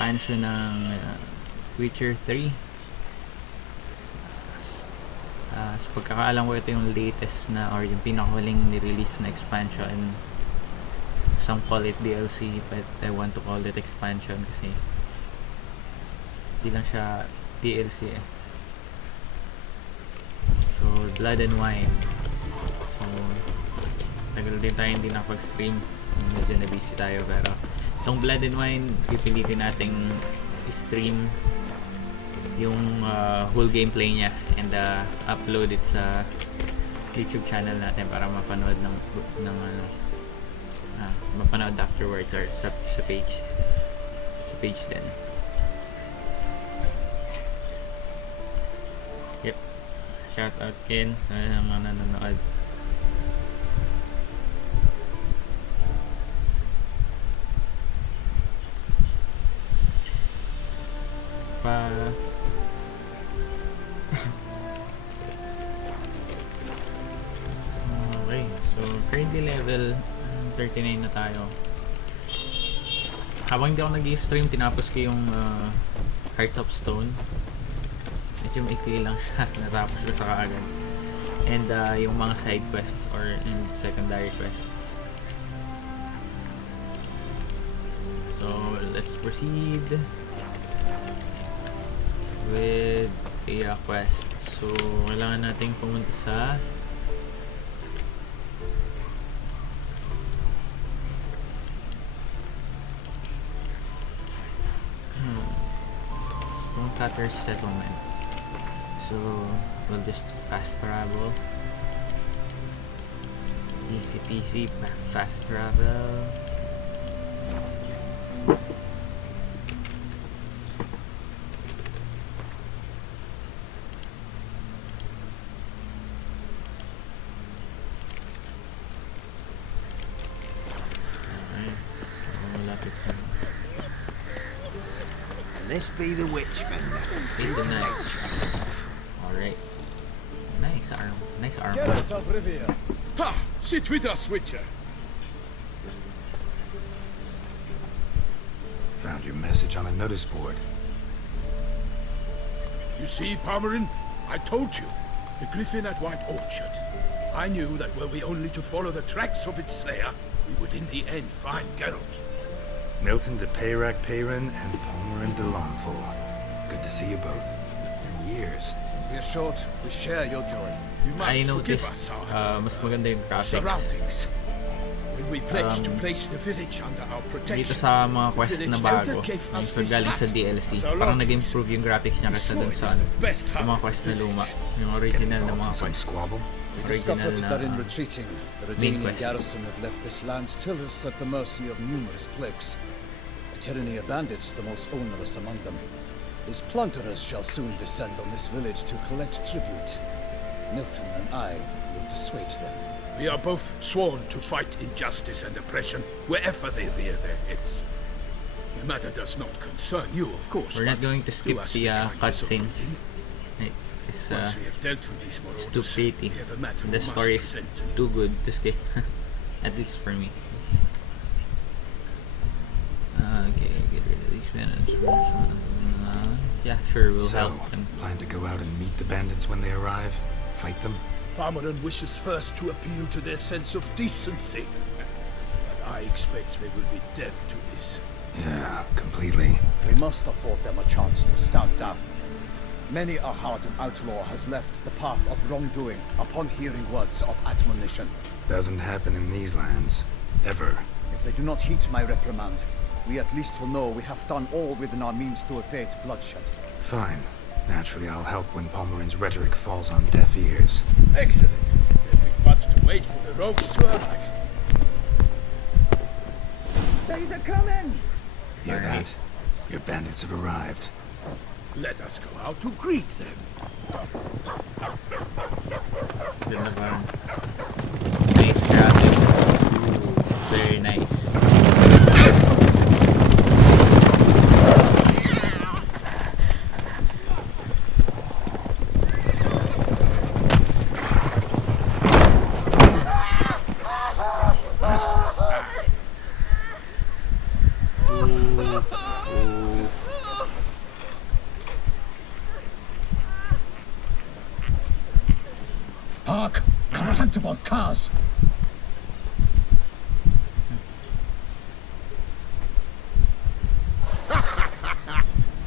expansion ng Witcher 3. Sa pagkakaalam ko, ito yung latest na or yung pinakahuling ni-release na expansion. Some call it DLC, but I want to call it expansion kasi hindi lang siya DLC eh. So, Blood and Wine. So, tagal din tayo hindi nakapag-stream. Medyo na-busy tayo, pero itong Blood and Wine, pipilitin nating stream yung whole gameplay niya and upload it sa YouTube channel natin para mapanood mapanood afterwards or sa page din. Yep. Shout out Ken sa mga nanonood. Okay, so currently level 39 na tayo. Habang hindi ako nag-i-stream, tinapos ko yung Heart of Stone. Medyo maikli lang siya, natapos ko sa kaagad. And yung mga side quests or and secondary quests. So let's proceed with a quest. So kailangan nating pumunta sa Cutter's Settlement. So we'll just fast travel. Easy peasy, fast travel. This be the witchman. See the nice. Alright. Nice arm. Nice arm. Geralt of Rivia. Ha! Sit with us, Witcher. Found your message on a notice board. You see, Palmerin? I told you. The griffin at White Orchard. I knew that were we only to follow the tracks of its slayer, we would in the end find Geralt. Milton de Peyrac Peyran and Palmerin de Lonfort. Good to see you both. In years. We're short. We share your joy. You must I forgive noticed us our mas maganda yung graphics surroundings. When we pledged to place the village under our dito protection, sa mga quest na village bago elder gave yung us so this galing sa hat DLC as our parang lodgings. nag-improve yung graphics niya kaysa dun sa, sa mga quest na luma yung original na mga Some quest squabble? We original discovered that in na retreating, the main Redanian quest. garrison had left this land still is at the mercy of numerous plagues. The tyranny of bandits, the most onerous among them. These plunderers shall soon descend on this village to collect tribute. Milton and I will dissuade them. we are both sworn to fight injustice and oppression wherever they rear their heads. The matter does not concern you, of course. we're not but going to skip us the kindness of cutscenes reading. it's Once we have dealt with these it's marauders, too pretty we have a matter the we must story is present to too good to skip at least for me. Okay, get rid of these bandits. Yeah, sure, we'll So, help them. plan to go out and meet the bandits when they arrive? Fight them? Palmerin wishes first to appeal to their sense of decency. But I expect they will be deaf to this. Yeah, completely. We must afford them a chance to stand down. Many a hardened outlaw has left the path of wrongdoing upon hearing words of admonition. Doesn't happen in these lands. Ever. If they do not heed my reprimand, we at least will know we have done all within our means to evade bloodshed. Fine. Naturally, I'll help when Palmerin's rhetoric falls on deaf ears. Excellent. Then we've but to wait for the rogues to arrive. They're coming! Hear that? Your bandits have arrived. Let us go out to greet them. Ganda ba? Nice graphics. Ooh, very nice. contemptible cause.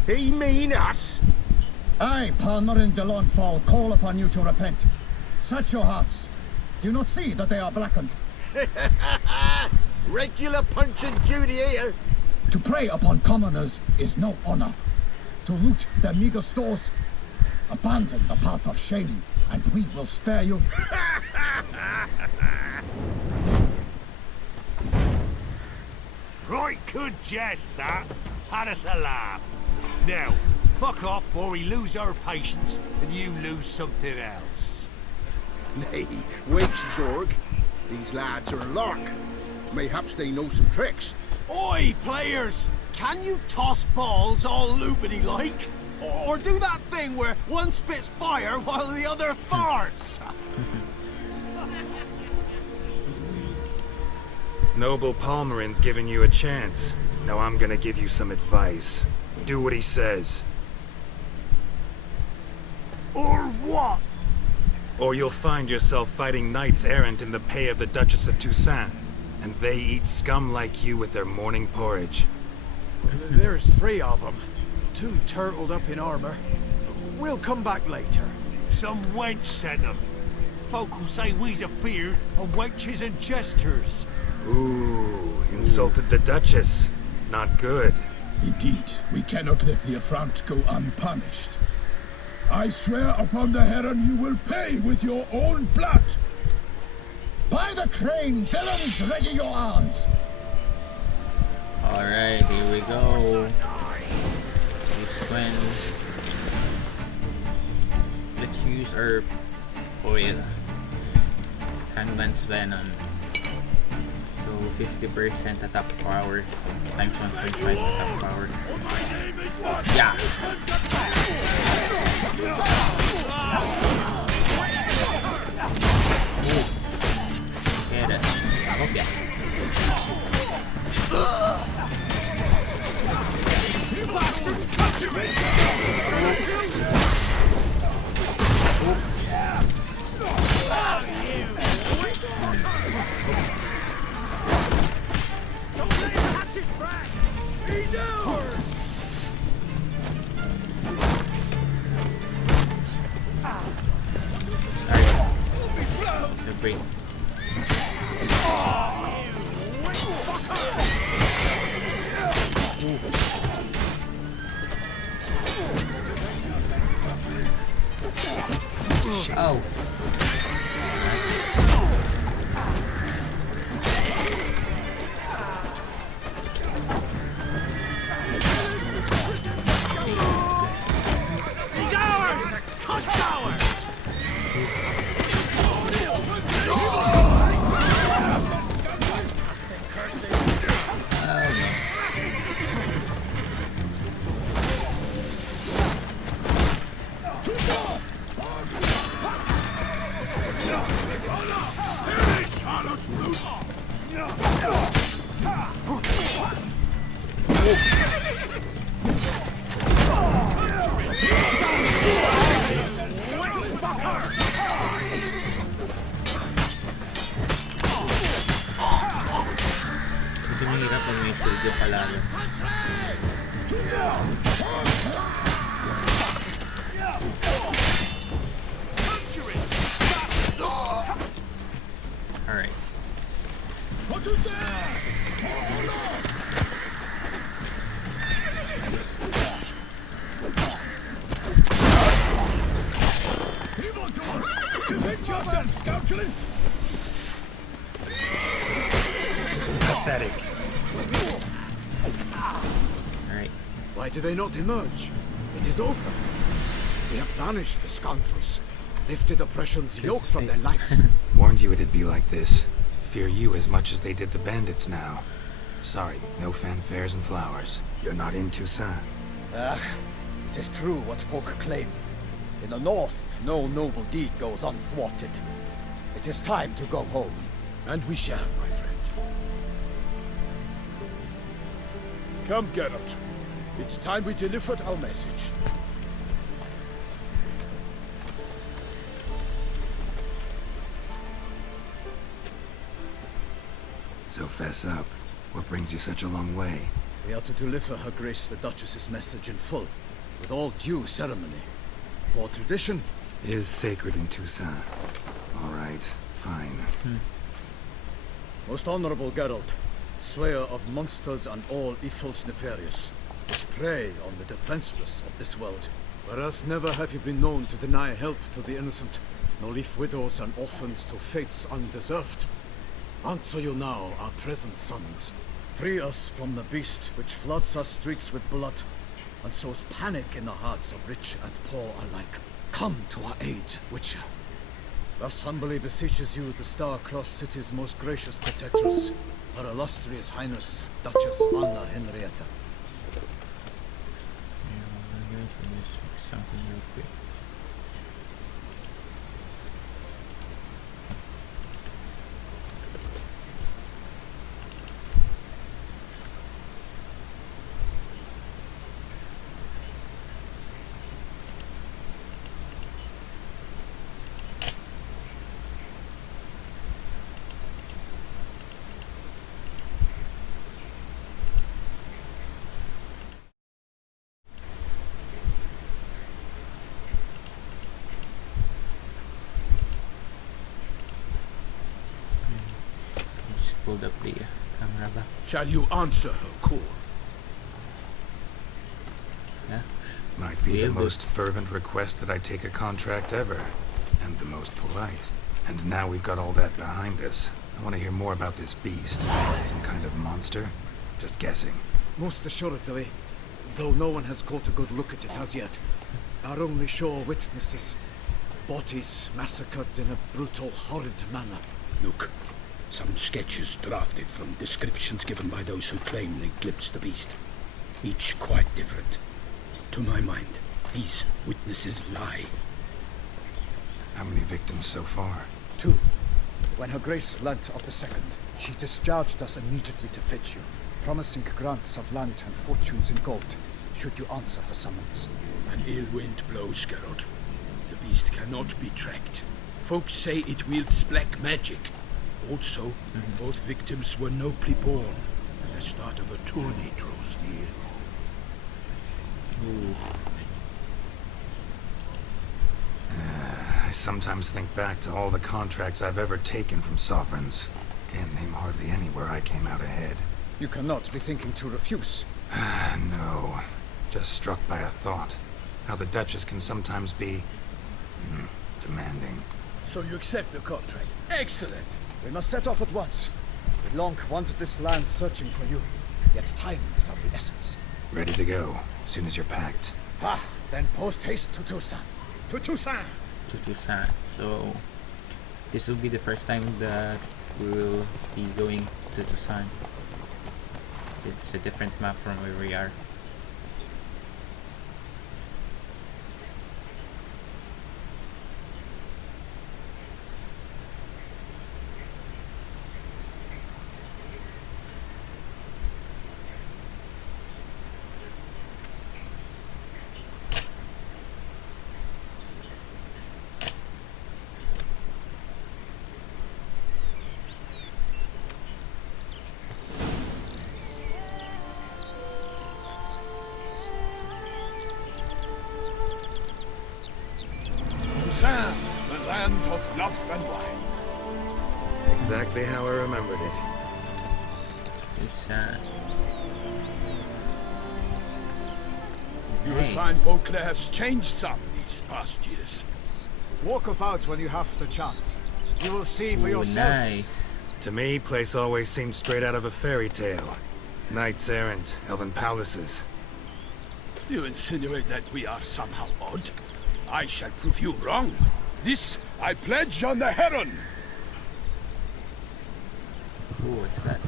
He mean us? I, Palmerin de Launfal, call upon you to repent. Set your hearts. Do you not see that they are blackened? Regular punch and Judy here. To prey upon commoners is no honor. To loot their meager stores, abandon the path of shame, and we will spare you. Right good jest, that. Had us a laugh. Now, fuck off or we lose our patience and you lose something else. Nay, wait, Zorg. These lads are a lark. Mayhaps they know some tricks. Oi, players! Can you toss balls all loopity like? Or do that thing where one spits fire while the other farts? Noble Palmerin's giving you a chance. Now I'm gonna give you some advice. Do what he says, Or what? or you'll find yourself fighting knights errant in the pay of the Duchess of Toussaint, and they eat scum like you with their morning porridge. There's 3 of them. 2 turtled up in armor. We'll come back later. Some wench sent them. Folk will say we's afeard of wenches and jesters. Ooh, insulted the Duchess. Not good. Indeed, we cannot let the affront go unpunished. I swear upon the Heron you will pay with your own blood! By the crane, villains, ready your arms! Alright, here we go. This one. Let's use our foil. Hangman's Venom. So 50% attack power. So times 1.5 attack power. Yeah! Get it. I hope yeah. He's ours! Alright. The break. Oh. He's ours! Cunt's ours! Ito mahirap pag may shield yung kalaban. Alright. Defend yourself, scoundrel! Pathetic. Alright. Why do they not emerge? It is over. We have banished the scoundrels, lifted oppression's yoke from their lives. Warned you it'd be like this. Fear you as much as they did the bandits now. Sorry, no fanfares and flowers. You're not in Toussaint. Ugh, it is true what folk claim. In the north, no noble deed goes unthwarted. It is time to go home. And we shall, my friend. Come, Geralt. It's time we delivered our message. So fess up. What brings you such a long way? We are to deliver Her Grace the Duchess's message in full, with all due ceremony. For tradition, Is sacred in Toussaint. All right, fine. most honorable Geralt, slayer of monsters and all evils nefarious, which prey on the defenseless of this world. Whereas never have you been known to deny help to the innocent, nor leave widows and orphans to fates undeserved. Answer you now our present summons. Free us from the beast which floods our streets with blood, and sows panic in the hearts of rich and poor alike. Come to our aid, Witcher. Thus humbly beseeches you the Star-Crossed City's most gracious protectress, Her illustrious Highness, Duchess Anna Henrietta. Something real quick. Just pulled up the camera back. Shall you answer her call? Yeah. Might be Yeah, the but- most fervent request that I take a contract ever. And the most polite. And now we've got all that behind us. I want to hear more about this beast. Some kind of monster? Just guessing. Most assuredly, though no one has caught a good look at it as yet. Our only sure witnesses. Bodies massacred in a brutal, horrid manner. Look, some sketches drafted from descriptions given by those who claim they glimpsed the beast. Each quite different. To my mind, these witnesses lie. How many victims so far? 2. When Her Grace learnt of the second, she discharged us immediately to fetch you, promising grants of land and fortunes in gold, should you answer her summons. An ill wind blows, Geralt. The beast cannot be tracked. Folks say it wields black magic. Also, both victims were nobly born, and the start of a tourney draws near. Ooh. I sometimes think back to all the contracts I've ever taken from sovereigns. Can't name hardly any where I came out ahead. You cannot be thinking to refuse. No. Just struck by a thought. How the Duchess can sometimes be... demanding. So you accept the contract? Excellent! We must set off at once. We long wanted this land searching for you, yet time is of the essence. Ready to go, as soon as you're packed. Ha! Then post haste to Toussaint. To Toussaint! To Toussaint. So this will be the first time that we will be going to Toussaint. It's a different map from where we are. Toussaint, the land of love and wine. Exactly how I remembered it. Toussaint. You will Nice. find Beauclair has changed some these past years. Walk about when you have the chance. You will see for Ooh, yourself. nice. To me, place always seemed straight out of a fairy tale. Knights errant, elven palaces. You insinuate that we are somehow odd? I shall prove you wrong. This I pledge on the Heron. Ooh, what's that?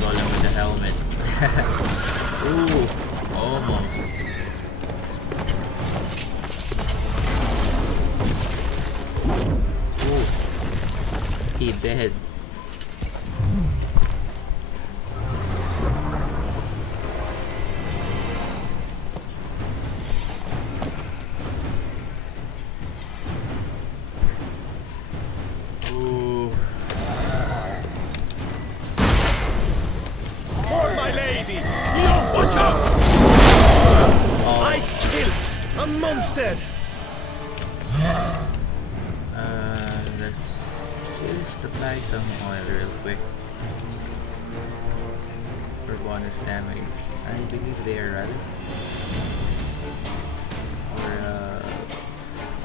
Golem with the helmet. Ooh. He dead. Ooh. For my lady! You watch out! I killed a monster! Let's just apply some oil real quick for bonus damage. I believe they are rather. Or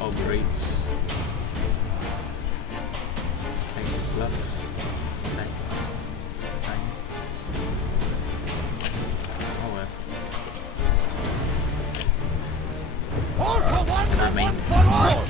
operates. Like flux. Like time. Oh well. All for one and Remain. one for all!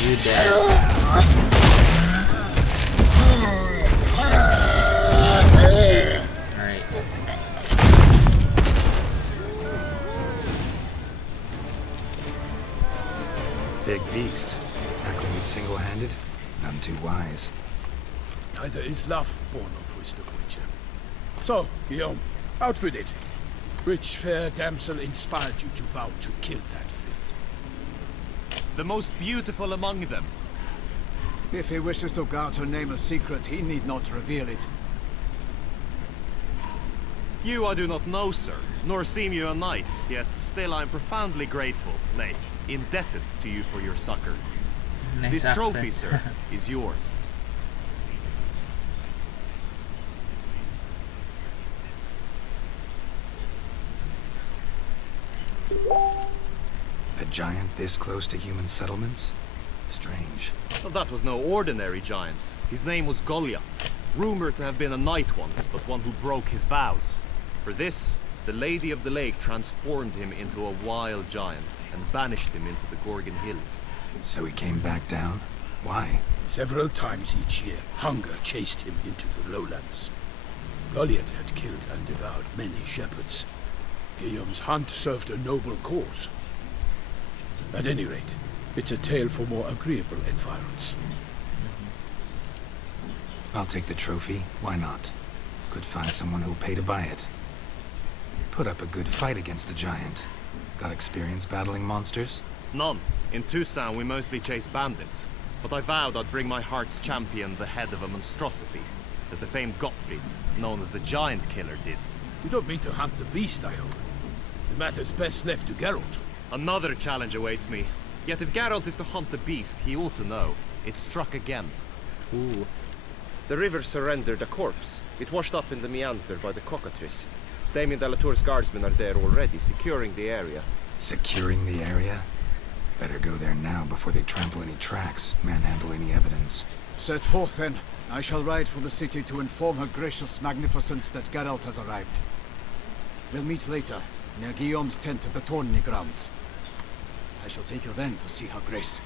You dead. Alright. Big beast. Tackling it single-handed? None too wise. Neither is love born of wisdom, Witcher. So, Guillaume, out with it. Which fair damsel inspired you to vow to kill that filth? The most beautiful among them. If he wishes to guard her name a secret, he need not reveal it. You I do not know, sir, nor seem you a knight, yet still I am profoundly grateful, nay, indebted to you for your succor. Nice This trophy, accent. sir, is yours. A giant this close to human settlements? Strange. Well, that was no ordinary giant. His name was Goliath, rumored to have been a knight once, but one who broke his vows. For this, the Lady of the Lake transformed him into a wild giant and banished him into the Gorgon Hills. So he came back down? Why? Several times each year, hunger chased him into the lowlands. Goliath had killed and devoured many shepherds. Guillaume's hunt served a noble cause. At any rate, it's a tale for more agreeable environs. I'll take the trophy. Why not? Could find someone who'll pay to buy it. Put up a good fight against the giant. Got experience battling monsters? None. In Tucson we mostly chase bandits, but I vowed I'd bring my heart's champion the head of a monstrosity, as the famed Gottfried, known as the Giant Killer, did. You don't mean to hunt the beast, I hope. The matter's best left to Geralt. Another challenge awaits me. Yet if Geralt is to hunt the beast, he ought to know. It struck again. Ooh. The river surrendered a corpse. It washed up in the meander by the cockatrice. Damien de la Tour's guardsmen are there already, securing the area. Securing the area? Better go there now before they trample any tracks, manhandle any evidence. Set forth then. I shall ride for the city to inform her gracious magnificence that Geralt has arrived. We'll meet later, near Guillaume's tent at the tourney grounds. I shall take you then to see her grace.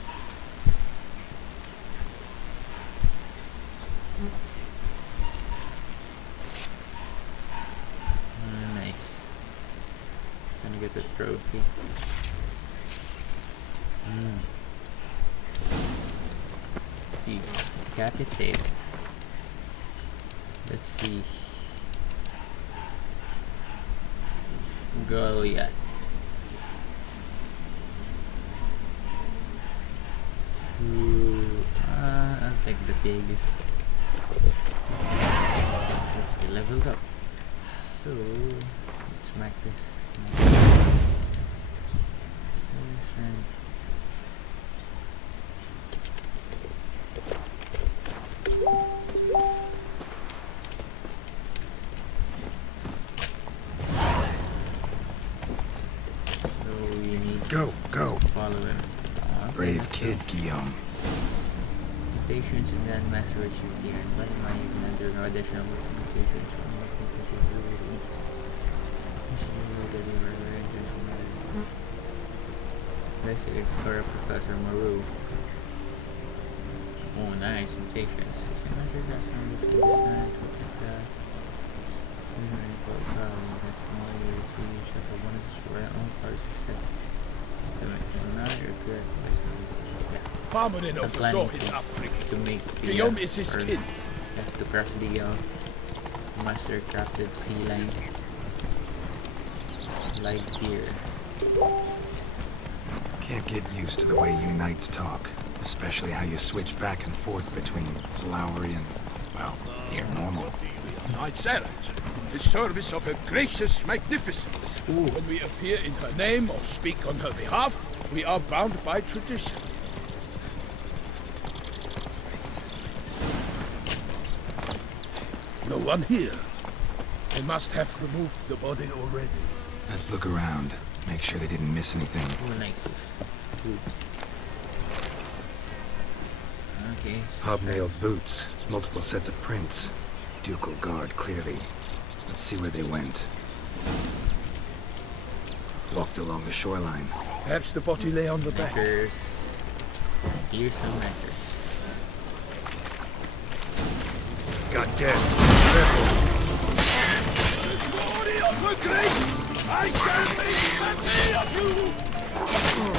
Nice. Gonna get the trophy. Decapitate. Let's see. Goliath. Ooh, I'll take the pig. Let's be leveled up. So, let's smack this. And Go, go. Follow him. Okay, Brave let's kid, go. Guillaume. Mutations in Grandmaster achieved here. By my you can enter an additional mutations from what you can do with each. Basic Explorer Professor Maru. Oh, nice mutations. You can measure that from the design to that. That's more you receive shuffle one of the square own parts of set. Not regret myself. Farmer oversaw his to upbringing. make the, Guillaume is his or kin. have to craft the master crafted feline like deer. Can't get used to the way you knights talk. Especially how you switch back and forth between flowery and, well, near normal. Knights errant, the service of her gracious magnificence. When we appear in her name or speak on her behalf, we are bound by tradition. No one here. They must have removed the body already. Let's look around. Make sure they didn't miss anything. Oh, nice. Ooh. Okay. Hobnailed boots, multiple sets of prints. Ducal guard, clearly. Let's see where they went. Walked along the shoreline. Perhaps the body lay on the bank. Anchors. Here's some anchors. Got guests. Careful. Glory of her grace! I shall make many of you!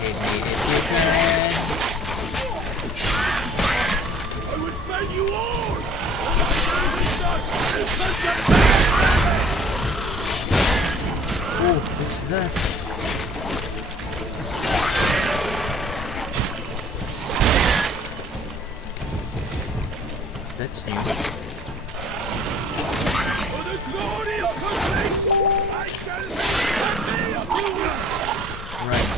They made it different. I will fell you all! Oh, what's that? That's new. For the glory of her grace, I shall make many of you! Right.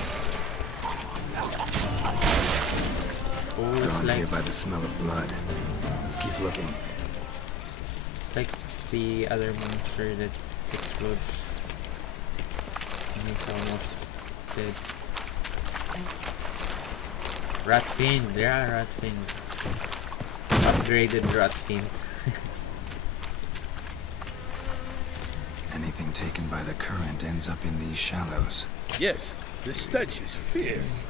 Oh, it's Drawn like, here by the smell of blood. Let's keep looking. it's like the other monster that explodes. And he's almost dead. Ratfiend, yeah, Ratfiend. Upgraded Ratfiend. Anything taken by the current ends up in these shallows. Yes, the stench is fierce.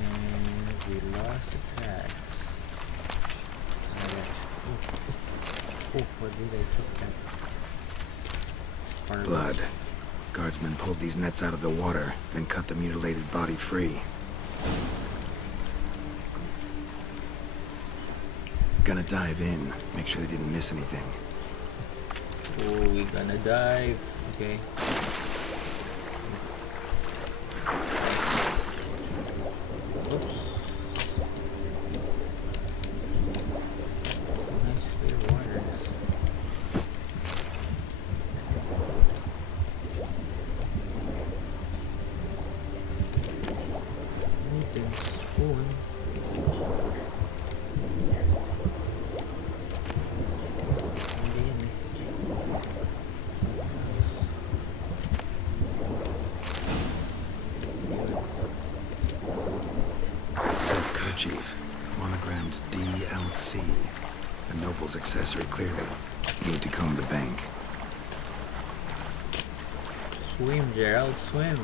And we lost the tracks. Oh, what did I took that? Sparrows. Blood. Guardsmen pulled these nets out of the water, then cut the mutilated body free. Gonna dive in. Make sure they didn't miss anything. Oh, we gonna dive. Okay. Oops. Nice clear waters. Wooden spoon. Silk kerchief. Monogrammed DLC. A noble's accessory, clearly. Need to comb the bank. Swim, Gerald, swim.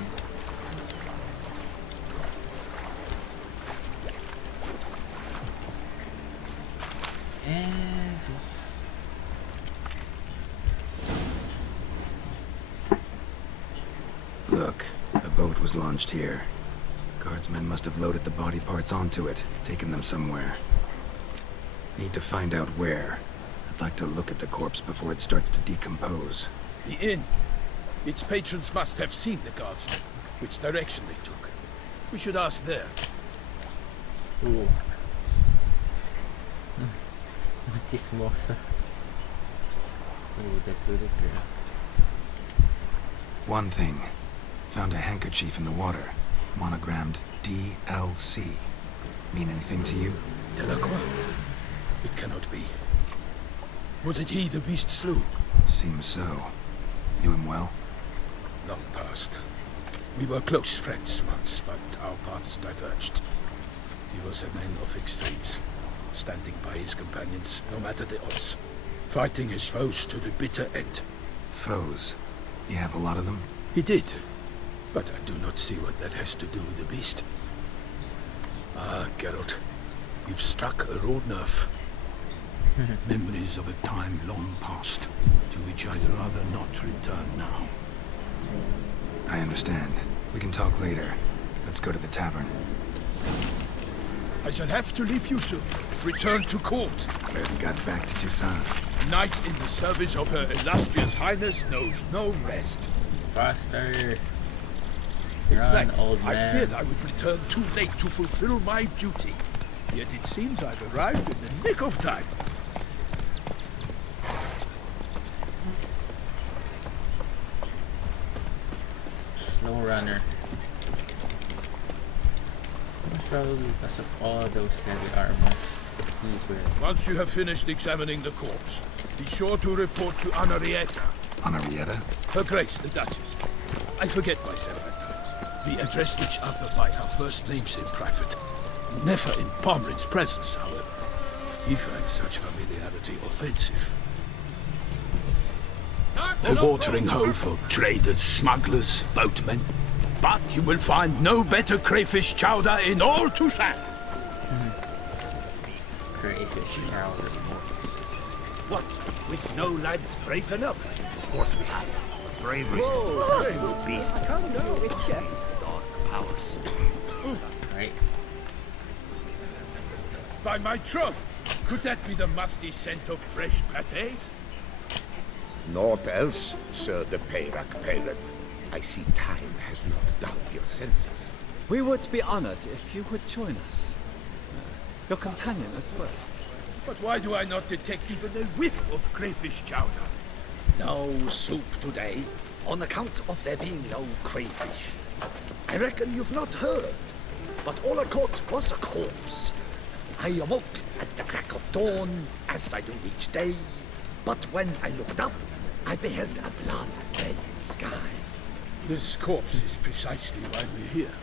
And Look, a boat was launched here. Guardsmen must have loaded the body parts onto it, taken them somewhere. Need to find out where. I'd like to look at the corpse before it starts to decompose. The inn. Its patrons must have seen the guardsmen, which direction they took. We should ask there. ooh. What is Mosa? Oh, that's really good. One thing. Found a handkerchief in the water. Monogrammed DLC. Mean anything to you? Delacroix? It cannot be. Was it he the beast slew? Seems so. Knew him well? Long past. We were close friends once, but our paths diverged. He was a man of extremes, standing by his companions, no matter the odds. Fighting his foes to the bitter end. Foes? You have a lot of them? He did. But I do not see what that has to do with the beast. Ah, Geralt. You've struck a raw nerve. Memories of a time long past, to which I'd rather not return now. I understand. We can talk later. Let's go to the tavern. I shall have to leave you soon. Return to court. Barely got back to Toussaint. Knight in the service of her illustrious highness knows no rest. Faster. In Run, fact, old I man. feared I would return too late to fulfill my duty. Yet it seems I've arrived in the nick of time. Slow runner. Most probably because of all those heavy armor he's wearing. Once you have finished examining the corpse, be sure to report to Anarietta. Anarietta? Her Grace, the Duchess. I forget myself at times. We address each other by our first names in private. Never in Pomrin's presence, however. He finds such familiarity offensive. A watering hole for traders, smugglers, boatmen. But you will find no better crayfish chowder in all Toussaint. Crayfish chowder. What? With no lads brave enough? Of course we have. Bravery's Whoa. the beast. Oh no, Witcher. Dark powers. Right. By my troth, could that be the musty scent of fresh pâté? Naught else, Sir de Peyrac Peyran. I see time has not dulled your senses. We would be honored if you would join us. Your companion as well. But why do I not detect even a whiff of crayfish chowder? No soup today, on account of there being no crayfish. I reckon you've not heard, but all I caught was a corpse. I awoke at the crack of dawn, as I do each day, but when I looked up, I beheld a blood-red sky. This corpse is precisely why we're here.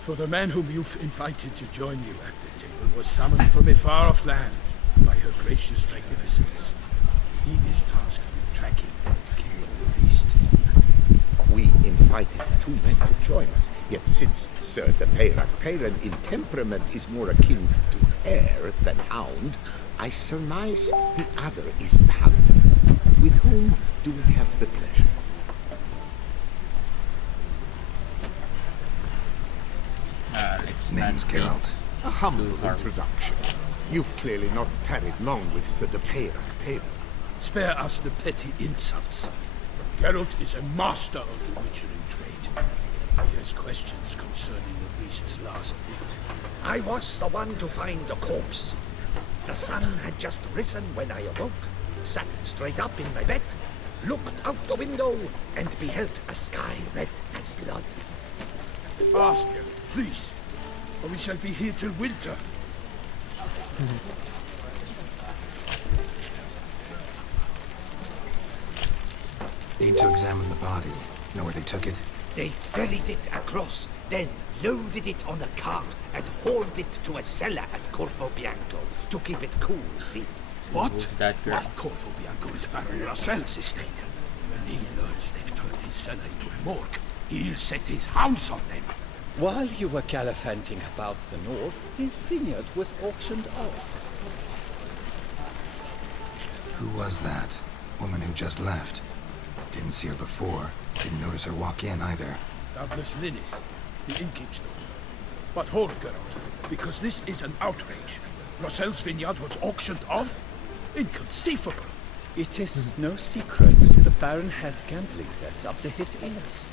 For the man whom you've invited to join you at the temple was summoned from a far-off land by her gracious magnificence. He is tasked with tracking and killing the beast. We invited two men to join us, yet since Sir de Peyrac Peyran in temperament is more akin to hare than hound, I surmise the other is the hunter. With whom do we have the pleasure? Name's Geralt. A humble introduction. You've clearly not tarried long with Sir de Peyrac Peyran. Spare us the petty insults. Geralt is a master of the witchering trade. He has questions concerning the beast's last victim. I was the one to find the corpse. The sun had just risen when I awoke, sat straight up in my bed, looked out the window, and beheld a sky red as blood. Ask him, please, or we shall be here till winter. Need to examine the body. Know where they took it? They ferried it across, then loaded it on a cart and hauled it to a cellar at Corvo Bianco to keep it cool, see? What? That girl. Why, Corvo Bianco is Baron Russell's estate. When he learns they've turned his cellar into a morgue, he'll set his hounds on them. While you were gallivanting about the north, his vineyard was auctioned off. Who was that? Woman who just left. Didn't see her before. Didn't notice her walk in either. Doubtless Linnis, the innkeep's daughter. But hold, Geralt, because this is an outrage. Russell's vineyard was auctioned off? Inconceivable. It is no secret the Baron had gambling debts up to his ears.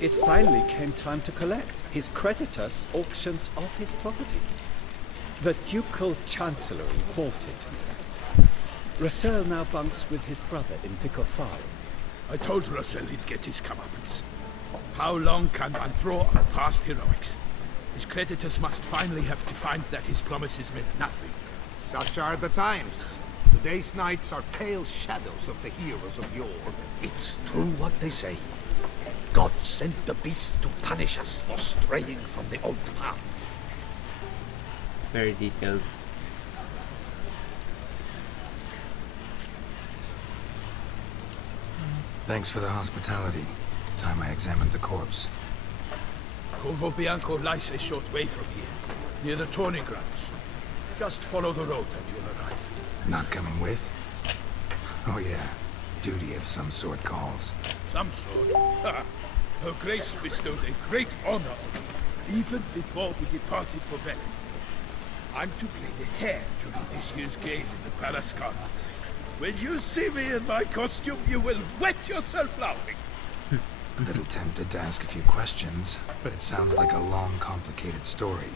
It finally came time to collect. His creditors auctioned off his property. The ducal chancellery bought it, in fact. Russell now bunks with his brother in Vicar Farm. I told Russell he'd get his comeuppance. How long can one draw on past heroics? His creditors must finally have to find that his promises meant nothing. Such are the times. Today's knights are pale shadows of the heroes of yore. It's true what they say. God sent the beast to punish us for straying from the old paths. Very detailed. Thanks for the hospitality. Time I examined the corpse. Corvo Bianco lies a short way from here, near the tourney grounds. Just follow the road and you'll arrive. Not coming with? Oh yeah, duty of some sort calls. Some sort? Ha! Her Grace bestowed a great honor on me, even before we departed for Velen. I'm to play the hare during this year's game in the Palace Gardens. When you see me in my costume, you will wet yourself laughing. A little tempted to ask a few questions, but it sounds like a long, complicated story.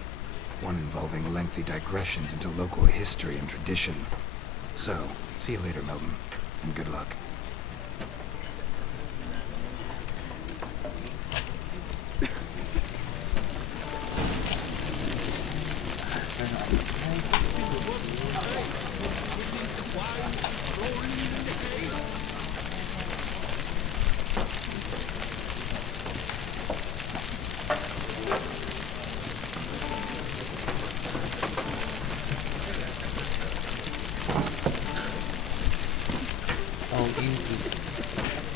One involving lengthy digressions into local history and tradition. So, see you later, Milton, and good luck.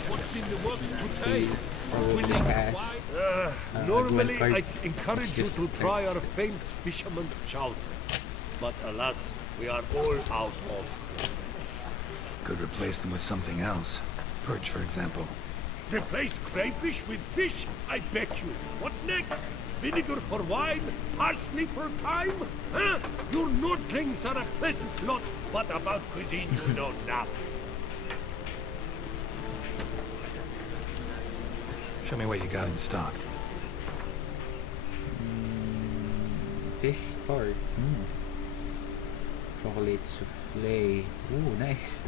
What's in the works today? Swilling wine? Normally, I'd encourage you to try our famed fisherman's chowder. But alas, we are all out of. Could replace them with something else. Perch, for example. Replace crayfish with fish? I beg you. What next? Vinegar for wine? Parsley for thyme? Huh? Your Nordlings are a pleasant lot, but about cuisine you know nothing. Show me what you got in stock. Fish tart. Chocolate souffle. Ooh, nice.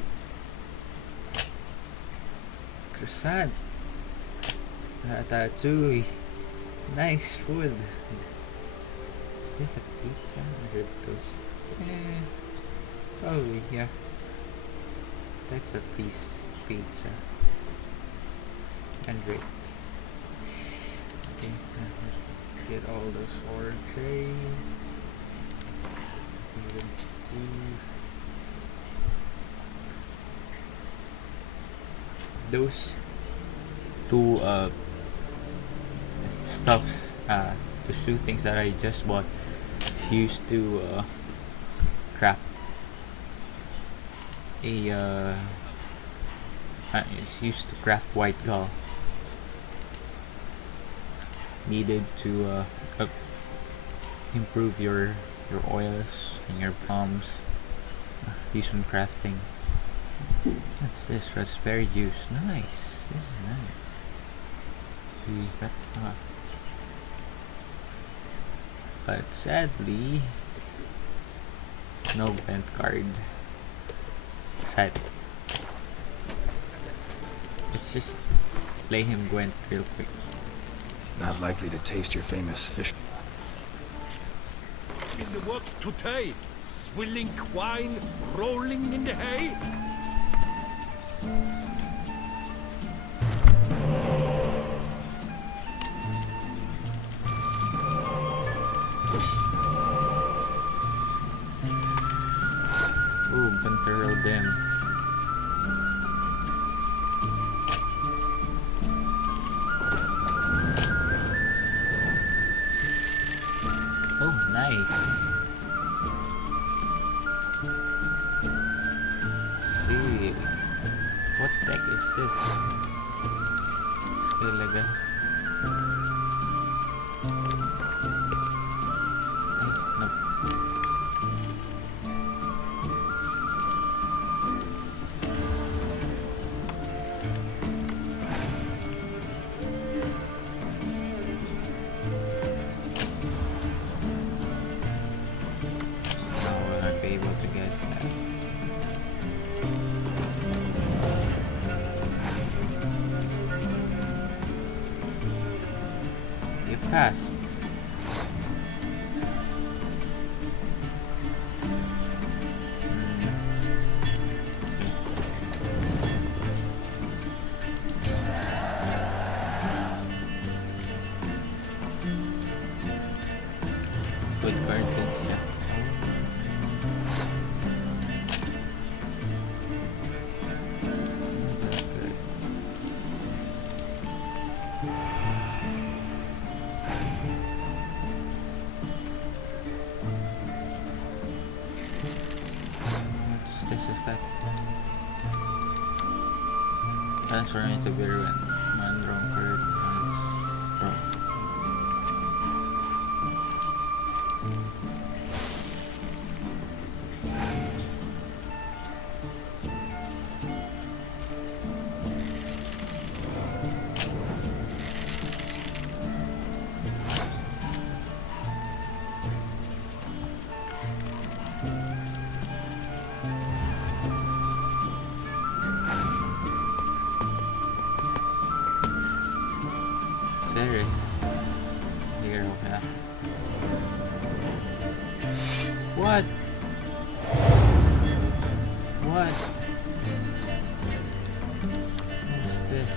Croissant. Ratatouille. Nice food. Is this a pizza? Rib toast. Probably, yeah. That's a pizza. And drink. Okay, let's get all those order. Those two stuffs, those two things that I just bought, it's used to craft it's used to craft white gall needed to improve your oils and your palms. Use when crafting. What's this? Raspberry juice. Nice. This is nice. But sadly, no Gwent card. Sad. Let's just play him Gwent real quick. Not likely to taste your famous fish. In the works today, swilling wine, rolling in the hay. Ooh, Gunter Odin. Oh, nice. See, what deck is this? Skalaga. Nope. I will not be able to get that. You passed. Good card din siya. What's this effect? Transform into virulent. One-wrong card. Wrong. Serious. Hero, yeah. What? What? What's this?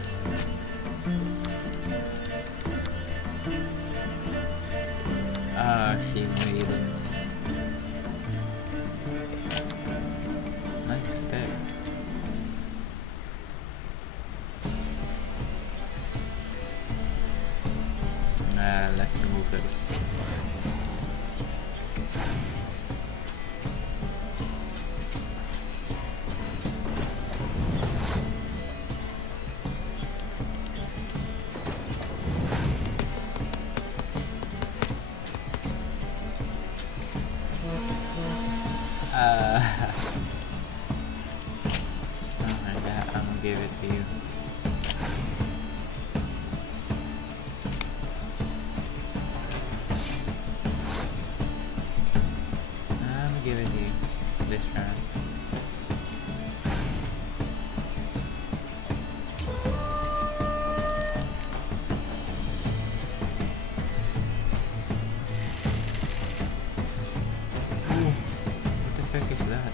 Ah, Shield Maidens. Nice deck. Let's remove this. Okay, I'm gonna give it to you. Give it to you this round. Ooh, what the heck is that?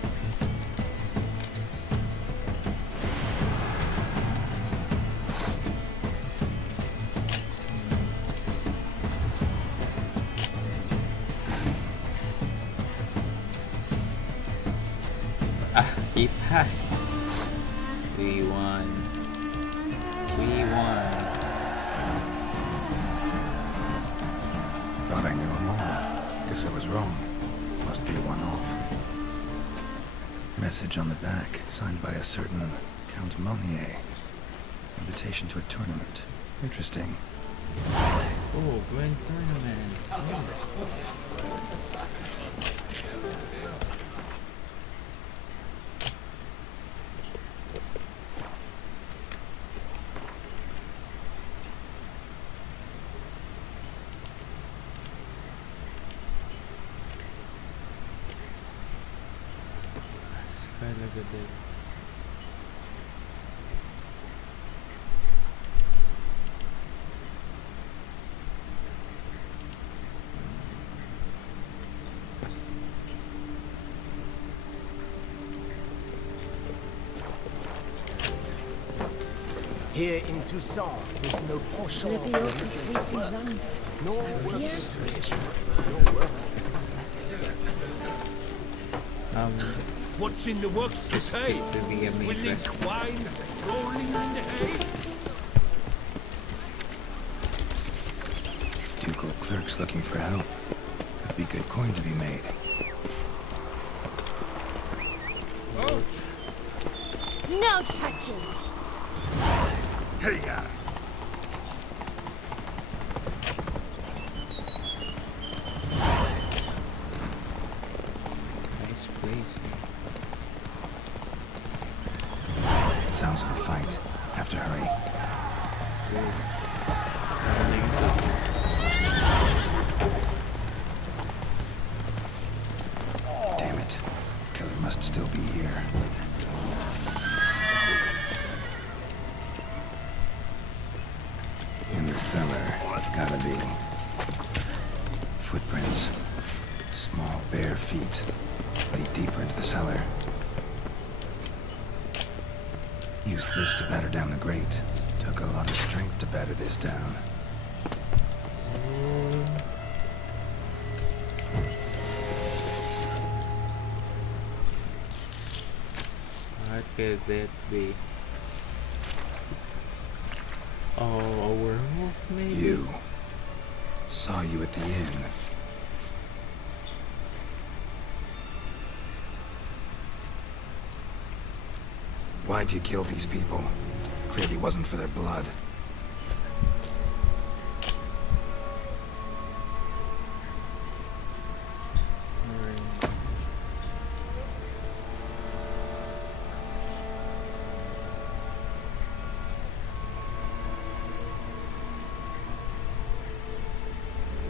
He passed. We won. We won. Thought I knew them all. Guess I was wrong. Must be a one-off. Message on the back, signed by a certain Count Monnier. Invitation to a tournament. Interesting. Oh, grand tournament. Quite a good day. Here in Toussaint, with no penchant for work, nor working tradition, nor work. What's in the works today? Swilling wine, rolling in the hay? Ducal clerks looking for help. Could be good coin to be made. Oh. No touching! Hey, yeah. Nice place. Sounds like a fight. Have to hurry. Damn it. Killer must still be here. In the cellar. Gotta be. Footprints. Small, bare feet. Lead deeper into the cellar. Used this to batter down the grate. Took a lot of strength to batter this down. could that be? Oh, a werewolf maybe? You. Saw you at the inn. Why'd you kill these people? Clearly wasn't for their blood.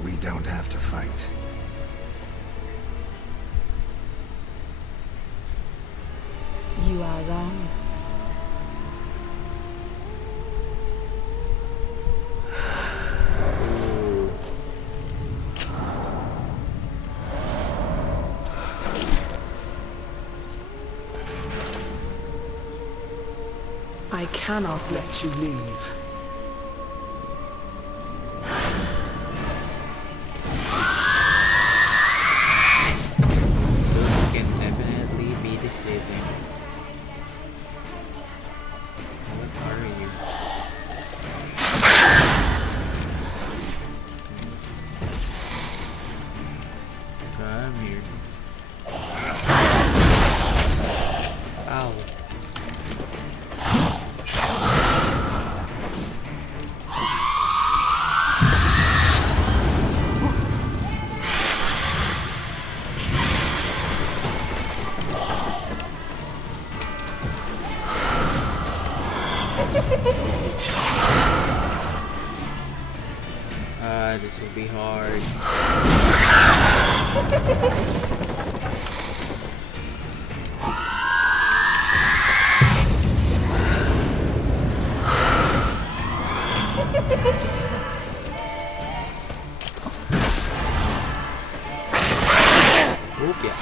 We don't have to fight. You are wrong. I cannot let you leave. Those can definitely be deceiving. What are you? Come here. Ow. This will be hard. Oop, yeah.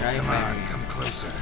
Come on, come closer.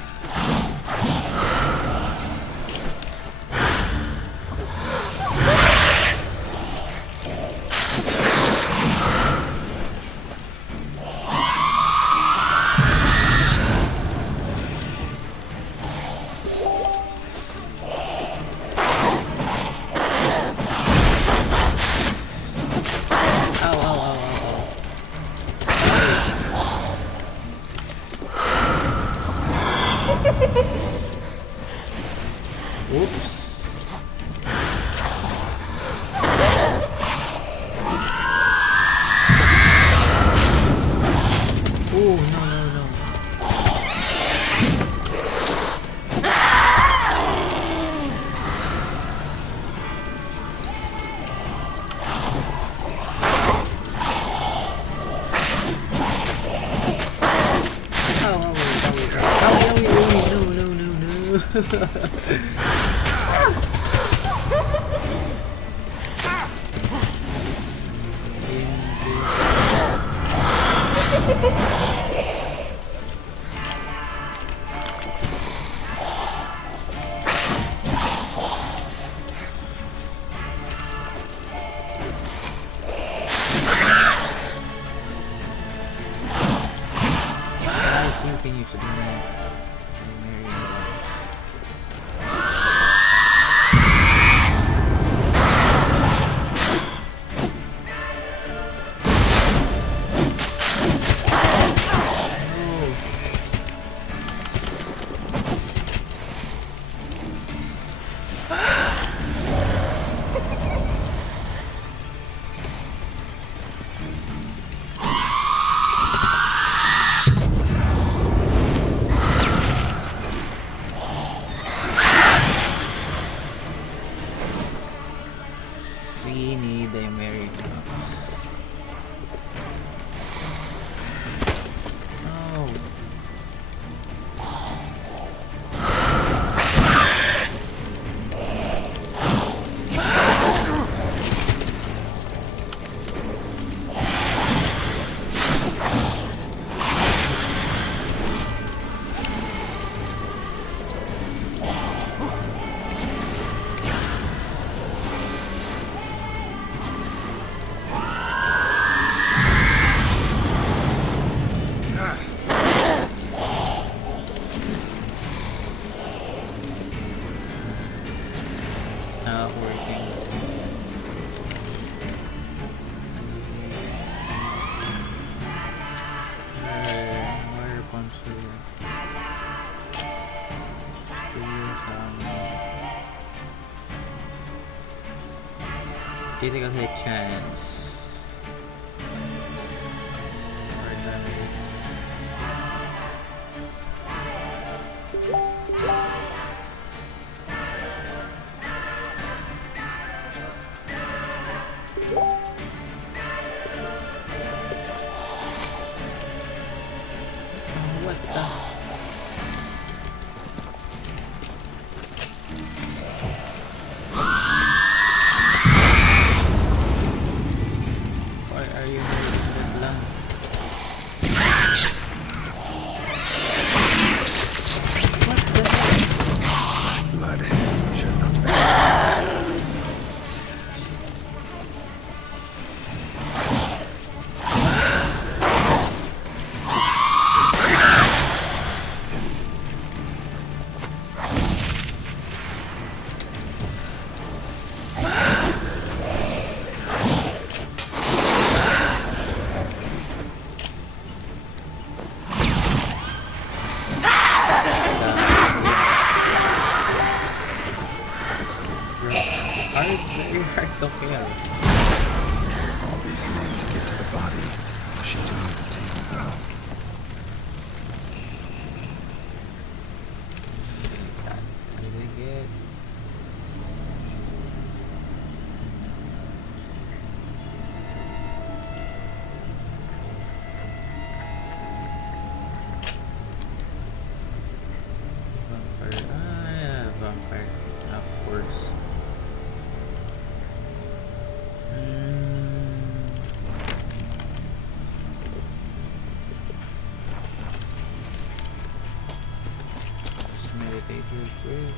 Critical hit chance. Hard damage. What the? Why are you hurting the blood? Blood. Should have knocked back. Very hard to kill. All these men to get to the body. What's she doing at the table, though? Really good. Vampire. Ah, yeah, vampire. Of course. Just meditate real quick.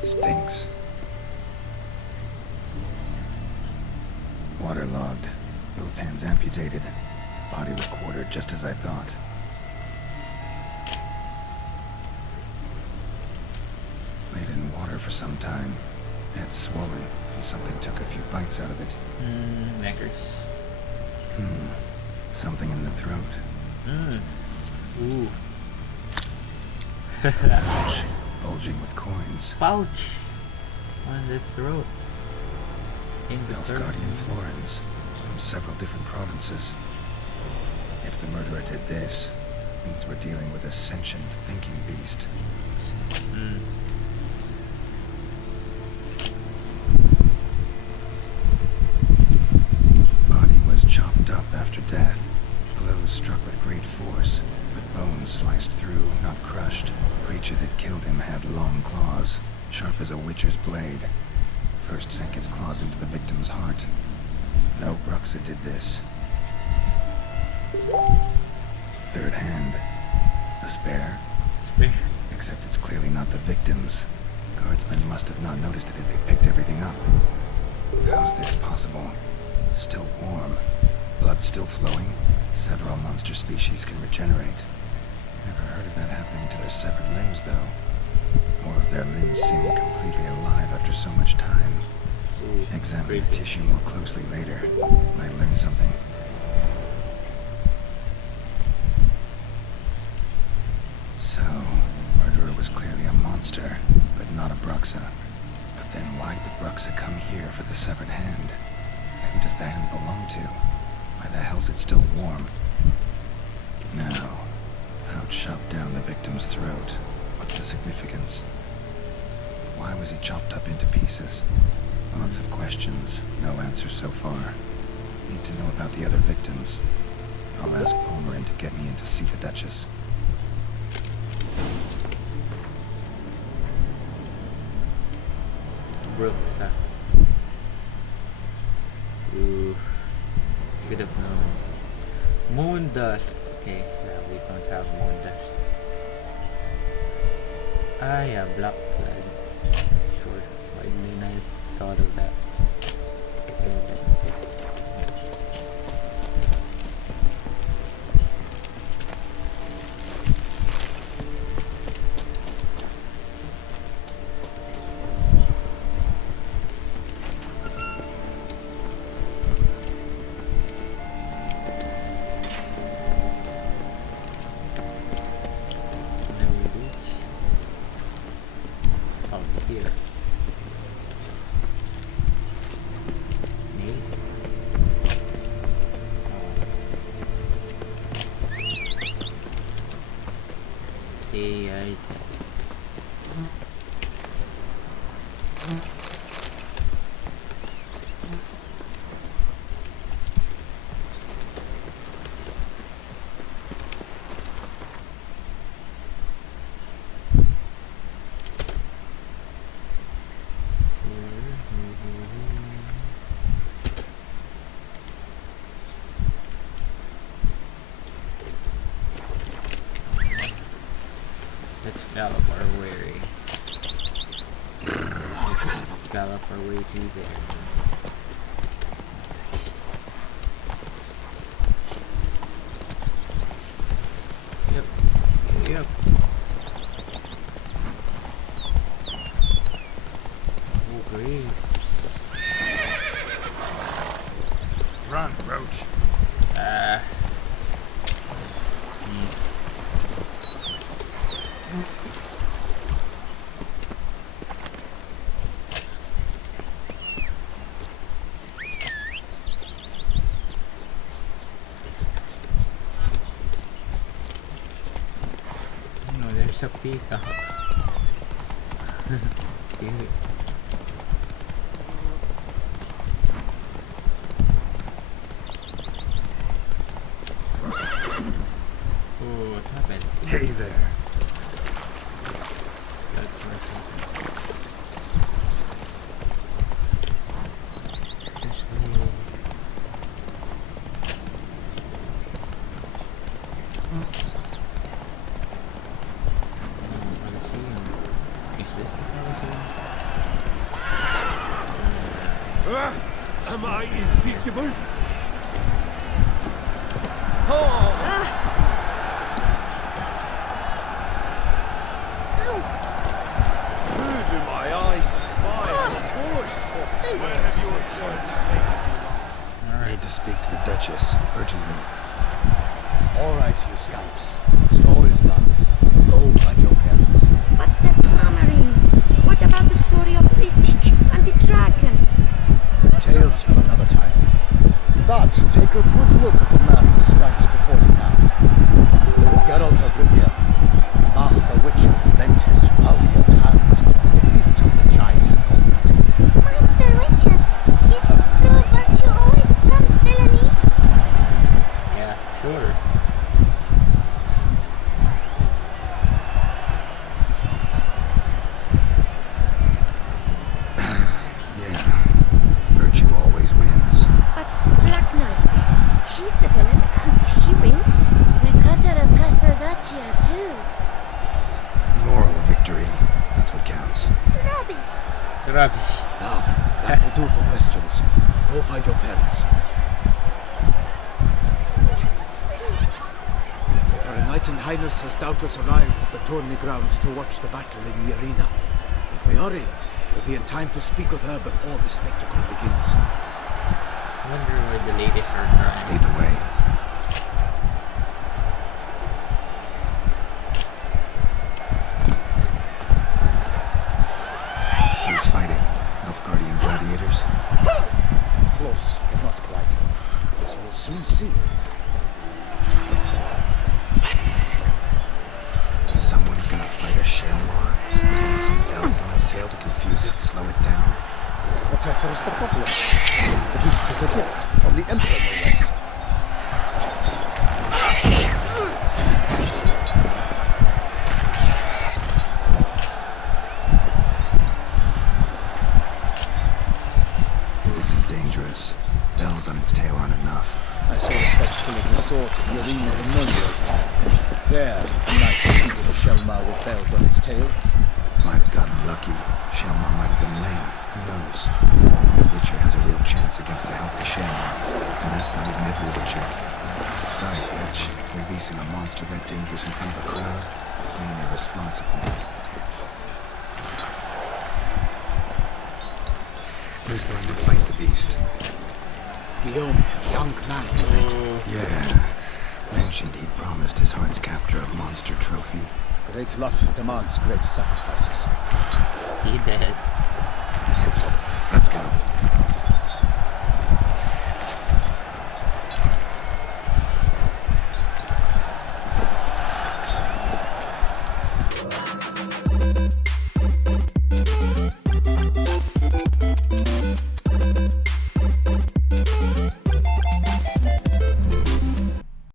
Stinks. Waterlogged. Both hands amputated. Body was quartered just as I thought. Laid in water for some time. Head swollen, and something took a few bites out of it. Neckers. Something in the throat. Ooh. Pouch, bulging with coins. Pouch on the throat. In the throat. Nilfgaardian florins from several different provinces. If the murderer did this, means we're dealing with a sentient thinking beast. Body was chopped up after death. Blows struck with great force, but bones sliced through, not crushed. Creature that killed him had long claws, sharp as a witcher's blade. First sank its claws into the victim's heart. No Bruxa did this. Third hand. A spare? Spare. Except it's clearly not the victim's. Guardsmen must have not noticed it as they picked everything up. How's this possible? Still warm. Blood still flowing. Several monster species can regenerate. Never heard of that happening to their severed limbs, though. Or of their limbs seeming completely alive after so much time. Examine the tissue more closely later. Might learn something. So, murderer was clearly a monster, but not a Bruxa. But then why'd the Bruxa come here for the severed hand? Who does the hand belong to? Why the hell's it still warm? Now, pouch shoved down the victim's throat. What's the significance? Why was he chopped up into pieces? Lots of questions, no answers so far. Need to know about the other victims. I'll ask Palmerin to get me in to see the Duchess. Bruxa. Ooh. Should have known. Moon dust. Okay, yeah, we don't have moon dust. Ah, yeah, black blood. Sure. Why didn't I thought of that? Ay. Let's gallop our way. Let's gallop our way to there. Yep. Oh, great. Run, Roach. No, there's a peacock. Cute. Oh, what happened? Hey there. Am I invisible? Who do my eyes espy on a horse? Where have you Need to speak to the Duchess urgently. All right, you scamps. Story's done. Go find your parents. But Sir Cameron, what about the story of Rittic and the dragon? Tales for another time. But take a good look at the man who stands before you now. This is Geralt of Rivia, the master witcher who lent his valiant hand to the defeat of the giant Goliath. Master Richard, is it true virtue always trumps villainy? Yeah, sure. Virtue always wins. But Black Knight, he's a villain and he wins. The cutter of Casteldacia too. Moral victory. That's what counts. Rubbish. Now, that will do for questions. Go find your parents. Her Enlightened Highness has doubtless arrived at the tourney grounds to watch the battle in the arena. If we hurry, we'll be in time to speak with her before the spectacle begins. I wonder where the ladies are crying. Lead the way. Who's fighting? Nilfgaardian gladiators? Close, but not quite. As we'll soon see. Someone's gonna fight a Shelmar. With some bells on its tail to confuse it, slow it down. Whatever is the problem? The beast is a gift from the Emperor, no less. This is dangerous. Bells on its tail aren't enough. I saw a spectacle of the sort in the arena in Munro. There, a knight defeated a Shelmar with bells on its tail. Might have gotten lucky. Shelmar might have been lame. Who knows? Only a Witcher has a real chance against a healthy Shelmar. And that's not even every Witcher. Besides which, releasing a monster that dangerous in front of a crowd, plain irresponsible. Who's going to fight the beast? Guillaume, young man, Yeah. Mentioned he'd promised his heart's capture a monster trophy. Great love demands great sacrifices. He did.